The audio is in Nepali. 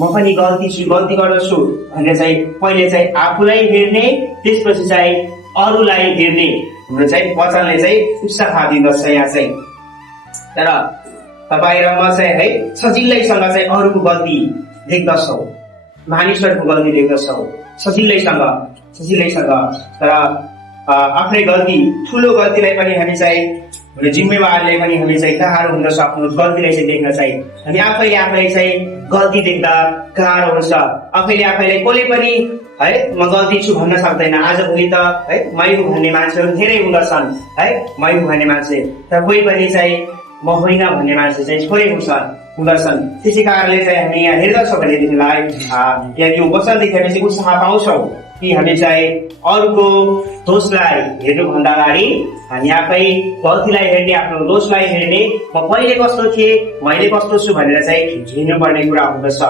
म पनि गल्ती गर्दछु भनेर चाहिँ पहिले चाहिँ आफूलाई हेर्ने, त्यसपछि चाहिँ अरूलाई हेर्ने हाम्रो चाहिँ वचनले चाहिँ उत्साह दिँदछ यहाँ चाहिँ। तर तपाईँ र म चाहिँ है सजिलैसँग चाहिँ अरूको गल्ती देख्दछौँ, मानिसहरूको गल्ती देख्दछौँ सजिलैसँग। तर आफ्नै गल्ती, ठुलो गल्तीलाई पनि हामी चाहिँ हाम्रो जिम्मेवारले पनि हामी चाहिँ गाह्रो हुँदछ आफ्नो गल्तीलाई चाहिँ देख्न चाहिँ। हामी आफैले चाहिँ गल्ती देख्दा गाह्रो हुन्छ। आफैलाई कसले पनि है म गल्ती छु भन्न सक्दैन। आजभोलि त है मै हुँ भन्ने मान्छेहरू धेरै हुँदछन् है, मै हुँ भन्ने मान्छे, तर कोही पनि चाहिँ म होइन भन्ने मान्छे चाहिँ थोरै हुँदछन्। त्यसै कारणले चाहिँ हामी यहाँ हेर्दछौँ भनेदेखिलाई यो वचनदेखि हामी चाहिँ उत्साह पाउँछौँ कि हामी चाहिँ अरूको दोषलाई हेर्नुभन्दा अगाडि हामी आफै गल्तीलाई हेर्ने, आफ्नो दोषलाई हेर्ने, म पहिले कस्तो थिएँ, मैले कस्तो छु भनेर चाहिँ हेर्नुपर्ने कुरा हुँदछ।